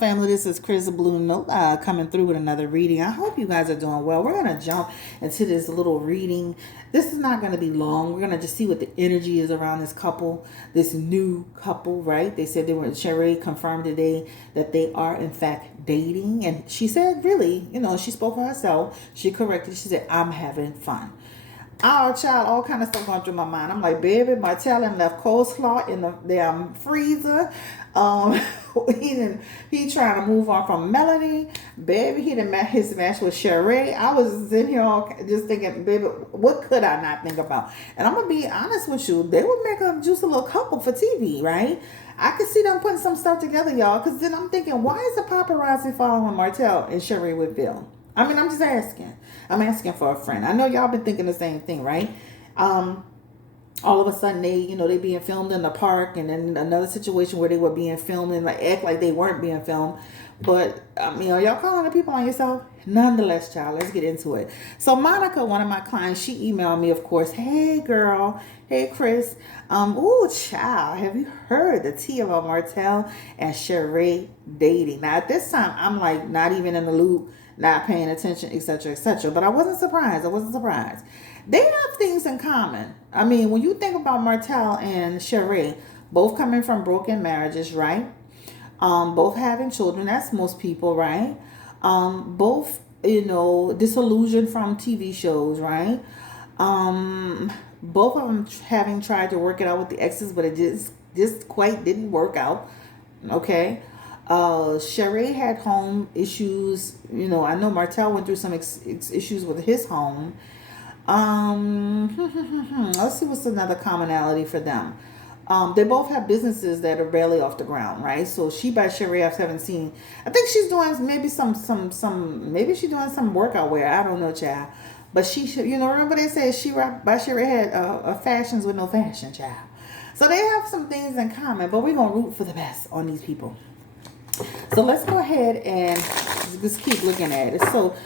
family. This is Chris Blue Nola coming through with another reading. I hope you guys are doing well. We're going to jump into this little reading. This is not going to be long. We're going to just see what the energy is around this couple, this new couple, right? They said they were, Sheree confirmed today that they are in fact dating. And she said, really, she spoke for herself. She corrected. She said, I'm having fun. Oh, child, all kind of stuff going through my mind. I'm like, baby, Martell and left coleslaw in the damn freezer. Um, he trying to move on from Melanie. Baby, he done met his match with Sheree. I was in here all just thinking, baby, what could I not think about? And I'm going to be honest with you. They would make a just a little couple for TV, right? I could see them putting some stuff together, y'all. Because then I'm thinking, why is the paparazzi following Martell and Sheree Whitfield? I mean, I'm just asking. I'm asking for a friend. I know y'all been thinking the same thing, right? All of a sudden they being filmed in the park, and then another situation where they were being filmed and like act like they weren't being filmed. But are y'all calling the people on yourself? Nonetheless, child, let's get into it. So Monica, one of my clients, she emailed me, of course. Hey girl, hey Chris. Ooh, child, have you heard the tea about Martell and Sheree dating? Now at this time, I'm like not even in the loop, not paying attention, etc., etc. But I wasn't surprised. They have things in common. I mean, when you think about Martell and Sheree, both coming from broken marriages, right? Both having children. That's most people, right? Both, disillusioned from TV shows, right? Both of them having tried to work it out with the exes, but it just quite didn't work out. Okay. Sheree had home issues. I know Martell went through some issues with his home. Let's see what's another commonality for them. They both have businesses that are barely off the ground, right? So she by Sheree, I haven't seen. I think she's doing maybe maybe she's doing some workout wear. I don't know, child. But she should, remember they said she by Sheree had fashions with no fashion, child. So they have some things in common, but we're gonna root for the best on these people. So let's go ahead and just keep looking at it. So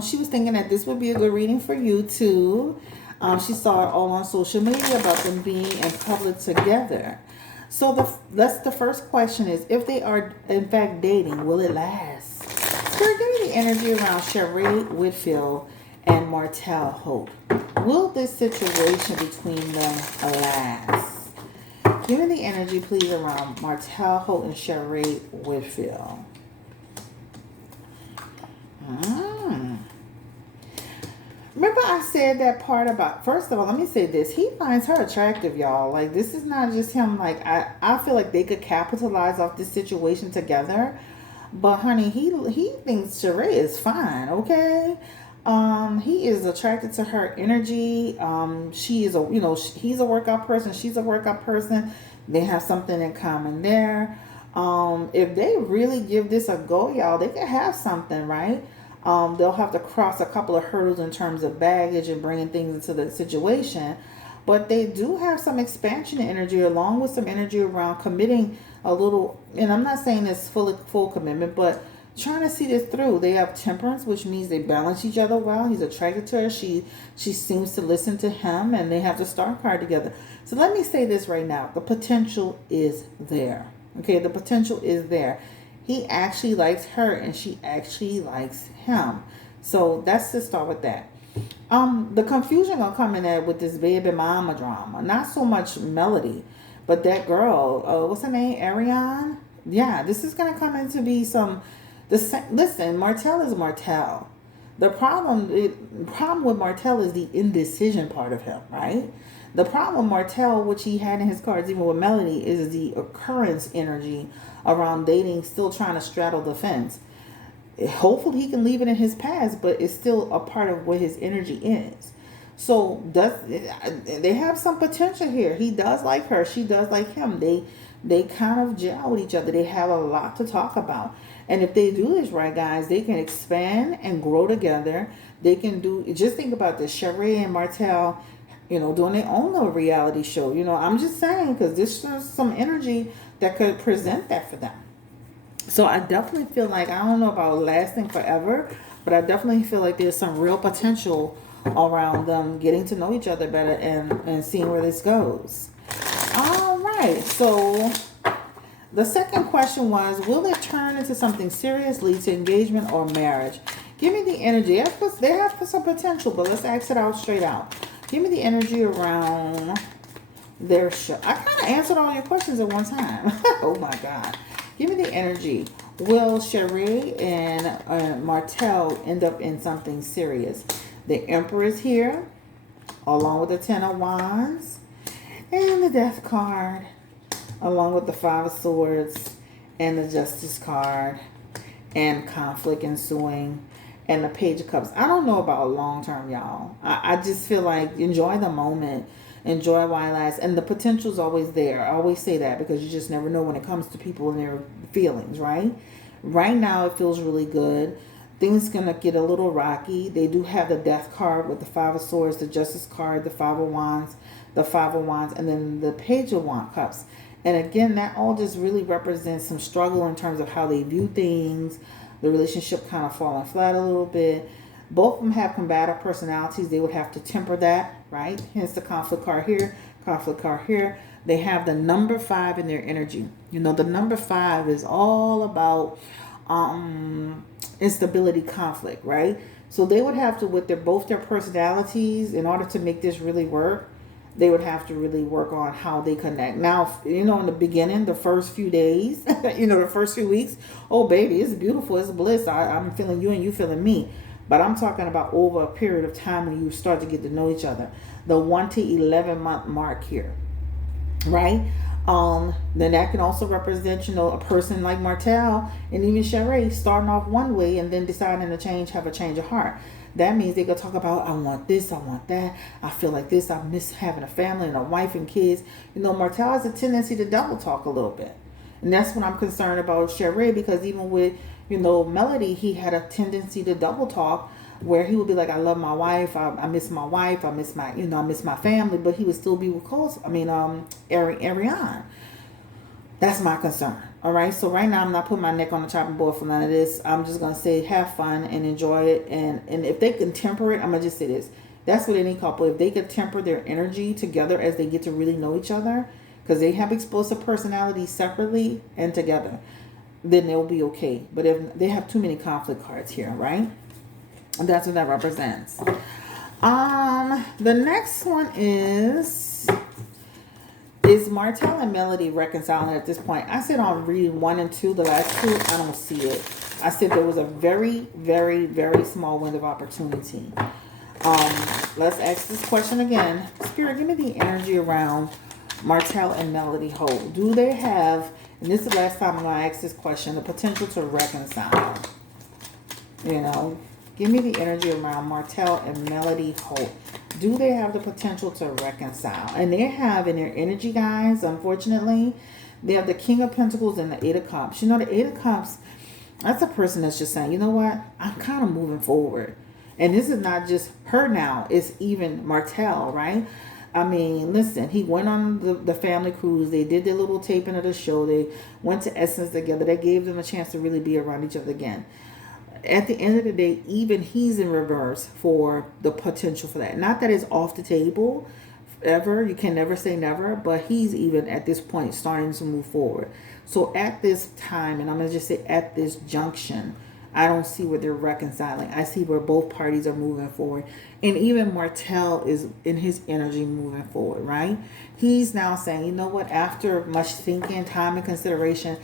she was thinking that this would be a good reading for you too. She saw it all on social media about them being in public together. So the first question is, if they are in fact dating, will it last? So give me the energy around Sheree Whitfield and Martell Holt. Will this situation between them last? Give me the energy, please, around Martell Holt and Sheree Whitfield. Remember I said that part about, first of all, let me say this. He finds her attractive, y'all. Like, this is not just him. Like, I feel like they could capitalize off this situation together. But, honey, he thinks Sheree is fine, okay? He is attracted to her energy. She is he's a workout person. She's a workout person. They have something in common there. If they really give this a go, y'all, they could have something, right? They'll have to cross a couple of hurdles in terms of baggage and bringing things into the situation. But they do have some expansion energy along with some energy around committing a little. And I'm not saying it's full commitment, but trying to see this through. They have temperance, which means they balance each other well. He's attracted to her. She seems to listen to him, and they have the star card together. So let me say this right now. The potential is there. Okay, the potential is there. He actually likes her, and she actually likes him. So let's just start with that. The confusion gonna come in there with this baby mama drama. Not so much Melody, but that girl. What's her name? Ariane. Yeah, this is gonna come in to be some. Listen, Martell is Martell. The problem with Martell is the indecision part of him, right? The problem with Martell, which he had in his cards, even with Melody, is the occurrence energy around dating, still trying to straddle the fence. Hopefully he can leave it in his past, but it's still a part of what his energy is. So they have some potential here. He does like her. She does like him. They kind of gel with each other. They have a lot to talk about. And if they do this right, guys, they can expand and grow together. They can just think about this, Sheree and Martell, doing their own little reality show. I'm just saying, because this is some energy that could present that for them. So I definitely feel like, I don't know about lasting forever, but I definitely feel like there's some real potential around them getting to know each other better and seeing where this goes. All right. So the second question was, will it turn into something serious, lead to engagement or marriage. Give me the energy. They have some potential, but let's ask it out straight out. Give me the energy around their show. I kind of answered all your questions at one time. Oh my God. Give me the energy. Will Sheree and Martell end up in something serious? The Empress here, along with the Ten of Wands, and the Death card, along with the Five of Swords, and the Justice card, and conflict ensuing, and the Page of Cups. I don't know about long term, y'all. I just feel like enjoy the moment. Enjoy while it lasts. And the potential's always there. I always say that because you just never know when it comes to people and their feelings, right? Right now, it feels really good. Things going to get a little rocky. They do have the Death card with the Five of Swords, the Justice card, the Five of Wands, and then the Page of Cups. And again, that all just really represents some struggle in terms of how they view things. The relationship kind of falling flat a little bit. Both of them have combative personalities. They would have to temper that, right? Hence the conflict card here, conflict card here. They have the number 5 in their energy. You know, the number 5 is all about instability, conflict, right? So they would have to, with both their personalities, in order to make this really work, they would have to really work on how they connect. Now, you know, in the beginning, the first few days, you know, the first few weeks, oh, baby, it's beautiful. It's bliss. I'm feeling you and you feeling me. But I'm talking about over a period of time when you start to get to know each other. The 1 to 11 month mark here, right? Then that can also represent, you know, a person like Martell and even Sheree starting off one way and then deciding to change, have a change of heart. That means they could talk about, I want this, I want that. I feel like this. I miss having a family and a wife and kids. You know, Martell has a tendency to double talk a little bit. And that's what I'm concerned about Sheree, because even with, you know, Melody, he had a tendency to double talk where he would be like, I love my wife. I miss my wife. I miss my, you know, I miss my family. But he would still be with Ariane. That's my concern. All right. So right now I'm not putting my neck on the chopping board for none of this. I'm just going to say have fun and enjoy it. And if they can temper it, I'm going to just say this. That's what any couple, if they could temper their energy together as they get to really know each other, because they have explosive personalities separately and together, then they'll be okay. But if they have too many conflict cards here, right? And that's what that represents. The next one is Martell and Melody reconciling at this point? I said on reading 1 and 2, the last 2, I don't see it. I said there was a very, very, very small window of opportunity. Let's ask this question again. Spirit, give me the energy around Martell and Melody Holt. Do they have, and this is the last time I'm going to ask this question, the potential to reconcile? You know, give me the energy around Martell and Melody Holt. Do they have the potential to reconcile? And they have in their energy, guys, unfortunately, they have the King of Pentacles and the 8 of Cups. You know, the 8 of Cups, that's a person that's just saying, you know what, I'm kind of moving forward. And this is not just her now, it's even Martell, right? I mean, listen, he went on the family cruise. They did their little taping of the show. They went to Essence together. That gave them a chance to really be around each other again. At the end of the day, even he's in reverse for the potential for that. Not that it's off the table ever. You can never say never. But he's even at this point starting to move forward. So at this time, and I'm going to just say at this junction, I don't see where they're reconciling. I see where both parties are moving forward. And even Martell is in his energy moving forward, right? He's now saying, you know what, after much thinking, time, and consideration,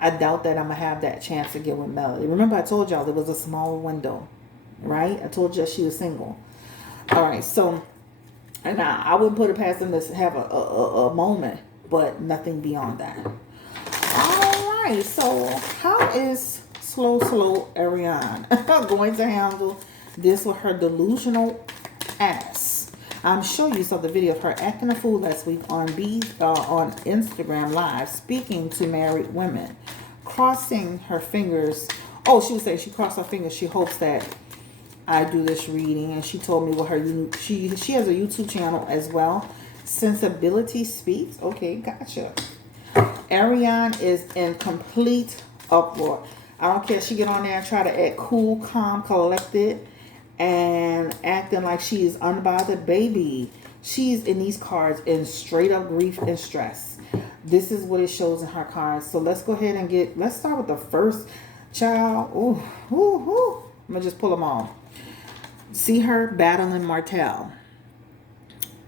I doubt that I'm going to have that chance to get with Melody. Remember, I told y'all there was a small window, right? I told you she was single. All right, so, and I wouldn't put it past them to have a moment, but nothing beyond that. All right, so how is slow Ariane going to handle this with her delusional ass? I'm sure you saw the video of her acting a fool last week on Instagram Live, speaking to married women, crossing her fingers. Oh, she was saying she crossed her fingers. She hopes that I do this reading, and she told me what her she has a YouTube channel as well. Sensibility Speaks. Okay, gotcha. Ariane is in complete uproar. I don't care. She get on there and try to act cool, calm, collected, and acting like she is unbothered. Baby, she's in these cards in straight up grief and stress. This is what it shows in her cards. So let's go ahead and let's start with the first child. Ooh, ooh, ooh. I'm going to just pull them all. See her battling Martell.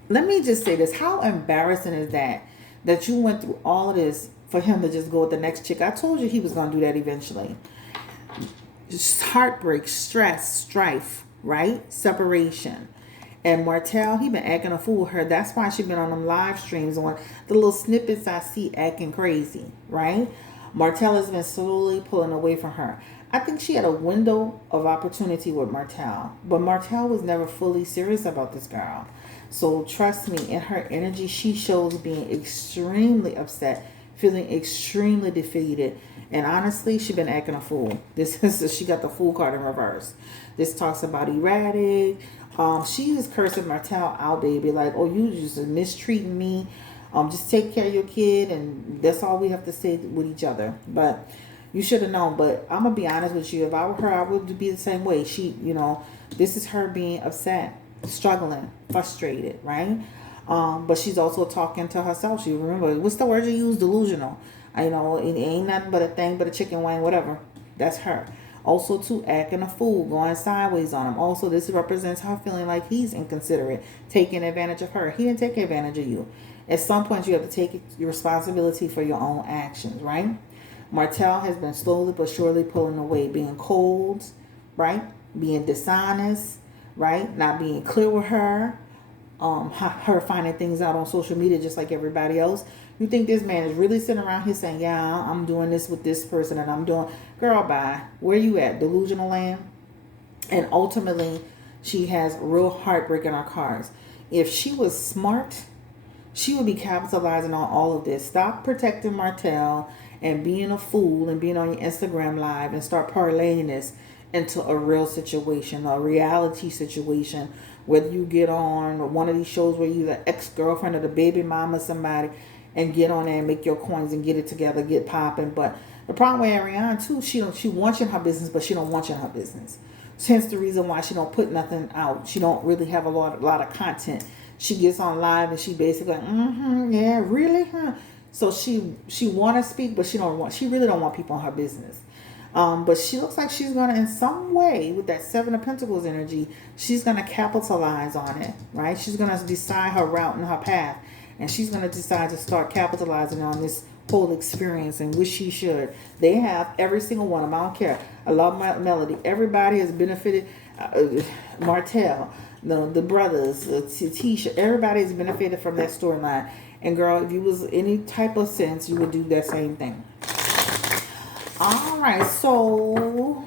Let me just say this. How embarrassing is that you went through all of this for him to just go with the next chick? I told you he was going to do that eventually. Just heartbreak, stress, strife, right? Separation. And Martell, he been acting a fool with her. That's why she been on them live streams on the little snippets I see acting crazy, right? Martell has been slowly pulling away from her. I think she had a window of opportunity with Martell, but Martell was never fully serious about this girl. So trust me, in her energy, she shows being extremely upset, feeling extremely defeated. And honestly, she been acting a fool. This is she got the fool card in reverse. This talks about erratic. She is cursing Martell out, baby. Like, oh, you just mistreating me. Just take care of your kid, and that's all we have to say with each other. But you should have known. But I'm gonna be honest with you. If I were her, I would be the same way. She, this is her being upset, struggling, frustrated, right? But she's also talking to herself. She remember what's the word you use? Delusional. It ain't nothing but a thing but a chicken wing, whatever. That's her. Also, to acting a fool, going sideways on him. Also, this represents her feeling like he's inconsiderate, taking advantage of her. He didn't take advantage of you. At some point, you have to take your responsibility for your own actions, right? Martell has been slowly but surely pulling away, being cold, right? Being dishonest, right? Not being clear with her. Her finding things out on social media just like everybody else. You think this man is really sitting around here saying, yeah, I'm doing this with this person and I'm doing, girl, bye. Where you at? Delusional land? And ultimately, she has real heartbreak in her cards. If she was smart, she would be capitalizing on all of this. Stop protecting Martell and being a fool and being on your Instagram live and start parlaying this into a real situation, a reality situation. Whether you get on one of these shows where you're the ex-girlfriend or the baby mama of somebody and get on there and make your coins and get it together, get popping. But the problem with Ariane too, she wants you in her business, but she don't want you in her business. Hence the reason why she don't put nothing out. She don't really have a lot of content. She gets on live and she basically yeah, really, huh? So she want to speak, but she really don't want people in her business. But she looks like she's going to, in some way, with that Seven of Pentacles energy, she's going to capitalize on it, right? She's going to decide her route and her path. And she's going to decide to start capitalizing on this whole experience, and which she should. They have, every single one of them. I don't care. I love my Melody. Everybody has benefited. Martell, the brothers, Tisha, everybody has benefited from that storyline. And girl, if you was any type of sense, you would do that same thing. All right, so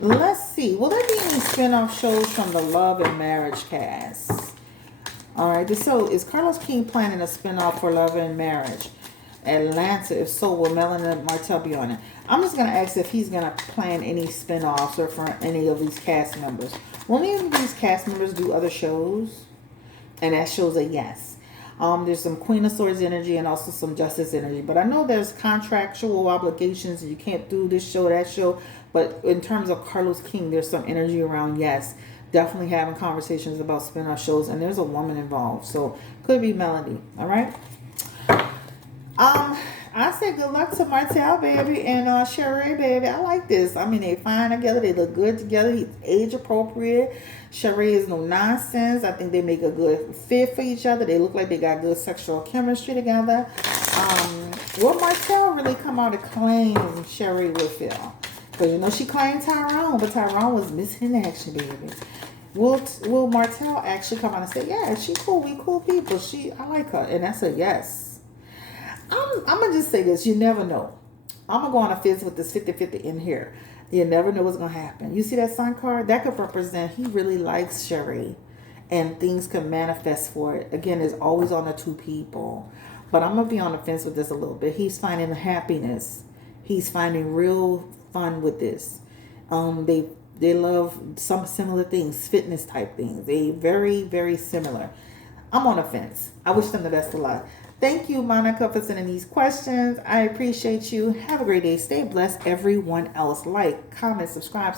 let's see. Will there be any spin-off shows from the Love and Marriage cast? All right, so is Carlos King planning a spin-off for Love and Marriage? Atlanta, if so, will Melanie Martell be on it? I'm just going to ask if he's going to plan any spin-offs or for any of these cast members. Will any of these cast members do other shows? And that shows a yes. There's some Queen of Swords energy and also some Justice energy. But I know there's contractual obligations. You can't do this show, that show. But in terms of Carlos King, there's some energy around yes. Definitely having conversations about spin-off shows. And there's a woman involved. So could be Melody. All right. I say good luck to Martell, baby, and Sheree, baby. I like this. I mean, they fine together. They look good together. He's age appropriate. Sheree is no nonsense. I think they make a good fit for each other. They look like they got good sexual chemistry together. Will Martell really come out and claim Sheree Whitfield? Because, she claimed Tyrone, but Tyrone was missing in action, baby. Will Martell actually come out and say, yeah, she cool. We cool people. I like her. And that's a yes. I'm going to just say this. You never know. I'm going to go on a fence with this 50-50 in here. You never know what's going to happen. You see that sun card? That could represent he really likes Sheree. And things can manifest for it. Again, it's always on the two people. But I'm going to be on the fence with this a little bit. He's finding happiness. He's finding real fun with this. They love some similar things. Fitness type things. They very, very similar. I'm on the fence. I wish them the best of luck. Thank you, Monica, for sending these questions. I appreciate you. Have a great day. Stay blessed, everyone else. Like, comment, subscribe.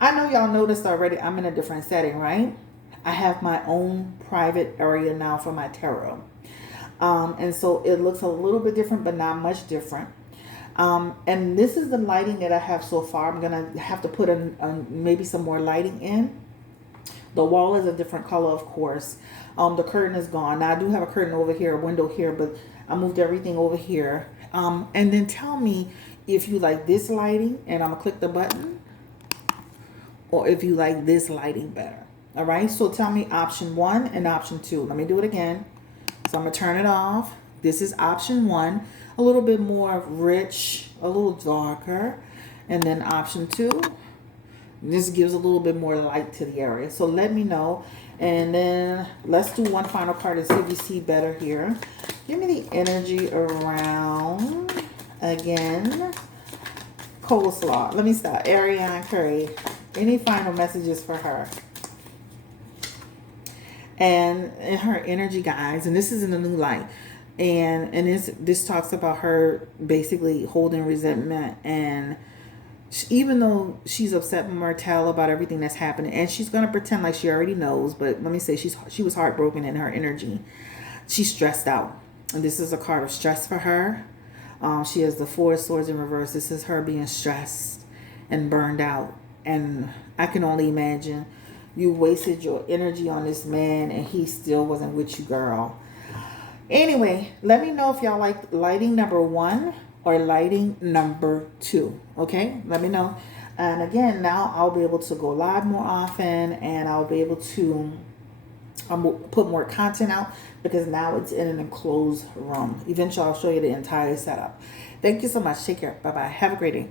I know y'all noticed already I'm in a different setting, right? I have my own private area now for my tarot. And so it looks a little bit different, but not much different. And this is the lighting that I have so far. I'm gonna have to put in maybe some more lighting in. The wall is a different color, of course. The curtain is gone. Now I do have a curtain over here, a window here, but I moved everything over here. And then tell me if you like this lighting, and I'm gonna click the button, or if you like this lighting better. All right, so tell me option 1 and option 2. Let me do it again. So I'm gonna turn it off. This is option 1, a little bit more rich, a little darker. And then option 2, this gives a little bit more light to the area. So let me know. And then let's do one final card and see if you see better here. Give me the energy around, again, coleslaw. Let me stop. Ariane Curry. Any final messages for her? And in her energy, guys, and this is in the new light. And this talks about her basically holding resentment, and even though she's upset with Martell about everything that's happening, and she's gonna pretend like she already knows, but let me say she was heartbroken in her energy. She's stressed out, and this is a card of stress for her. She has the 4 of Swords in reverse. This is her being stressed and burned out, and I can only imagine you wasted your energy on this man, and he still wasn't with you, girl. Anyway, let me know if y'all like lighting number 1 or lighting number 2. Okay, let me know. And again, now I'll be able to go live more often, and I'll be able to put more content out, because now it's in an enclosed room. Eventually I'll show you the entire setup. Thank you so much. Take care. Bye bye. Have a great day.